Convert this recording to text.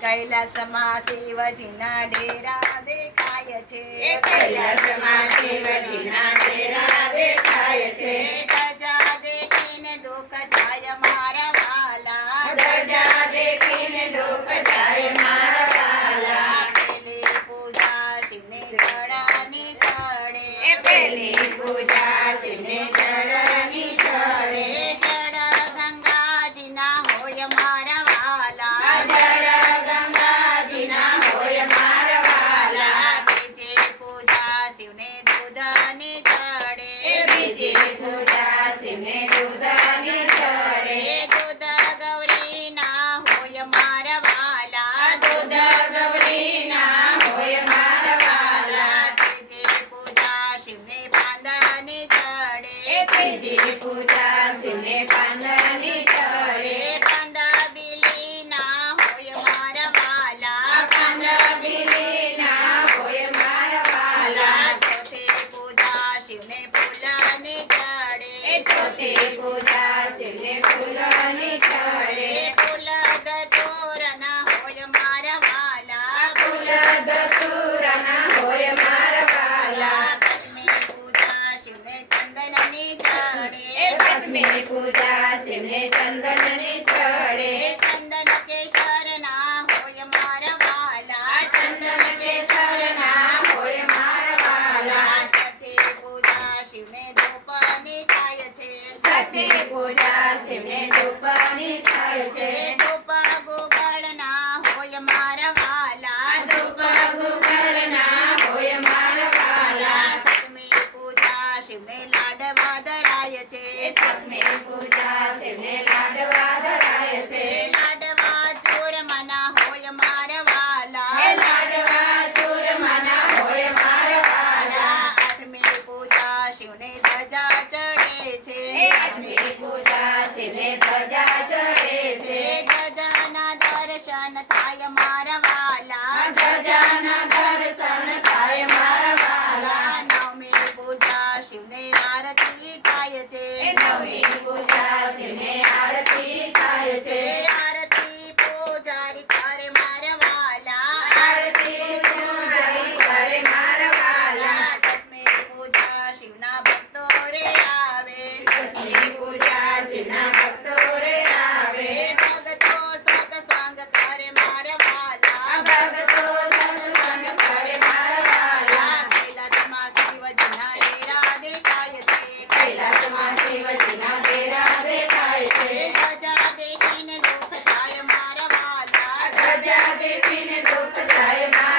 કૈલાસમાં શિવજીના ડેરા દેખાય છે. કૈલાસમાં શિવજીના ડેરા દેખાય છે. ધજા દેખીને દુઃખ જાય મારા વાલા. ધજા દેખીને દુઃખ જાય મારા વાલા. પેલી પૂજા શિવને જળની ચડે. પેલી પૂજા શિવને જળની ચડે. જળ ગંગાજીના હોય મારા વાલા. જળ ગંગાજીના હોય મારા વાલા. બીજી પૂજા શિવને દૂધની ચડે. બીજી પૂજા શિવને દૂધની ચડે. દૂધ ગૌરીના હોય મારા વાલા. દૂધ ગૌરીના હોય મારા વાલા. ત્રીજી પૂજા શિવને પાંદની ચડે. ત્રીજી પૂજા શિવને પાંદની ચડે. પાંદા બીલીના હોય મારા વાલા. પાંદા બીલીના હોય મારા વાલા. ચોથી પૂજા શિવને ફૂલની ચડે. ચોથી પૂજા શિવને ફૂલની ચડે. ફૂલ ધતુરના હોય મારા વાલા. ફૂલ ધતુરના હોય મારા વાલા. પાંચમી પૂજા શિવને ચંદનની ચડે. પાંચમી પૂજા શિવને ચંદનની ચડે. ચંદન કેસરના હોય મારા વાલા. ચંદન કેસરના હોય મારા વાલા. છઠ્ઠી પૂજા શિવને ધૂપની થાય છે. છઠ્ઠી પૂજા શિવને ધૂપની થાય છે. ધૂપ ગુગળના હોય મારા વાલા. ધૂપ ગુગળના હોય મારા વાલા. સાતમી પૂજા શિવને લાડવા ધરાય છે. સાતમી પૂજા શિવને લાડવા ધરાય છે. લાડવા ચૂરમાના હોય મારા વાલા. લાડવા ચૂરમાના હોય મારા વાલા. આઠમી પૂજા શિવને ધજા ચડે છે. આઠમી પૂજા શિવને ધજા ચડે છે. ધજાના દર્શન થાય મારા વાલા. ધજાના દર્શન થાય મારા વાલા. નવમી પૂજા શિવને આરતી થાય છે. નવમી પૂજા શિવને આરતી થાય છે. આરતી પૂજારી કરે મારા વાલા. આરતી પૂજારી કરે મારા વાલા. દસમી પૂજા શિવના ભક્તો રે આવે. દસમી પૂજા શિવના ભક્તો રે આવે. ભક્તો સત્સંગ કરે મારા વાલા. ભક્તો સત્સંગ કરે મારા વાલા. કૈલાસમાં શિવજીના ડેરા દેખાય છે. કૈલાસમાં શિવજીના ડેરા દેખાય છે. ધજા દેખીને દુઃખ જાય મારા વાલા. ધજા દેખીને દુઃખ જાય મારા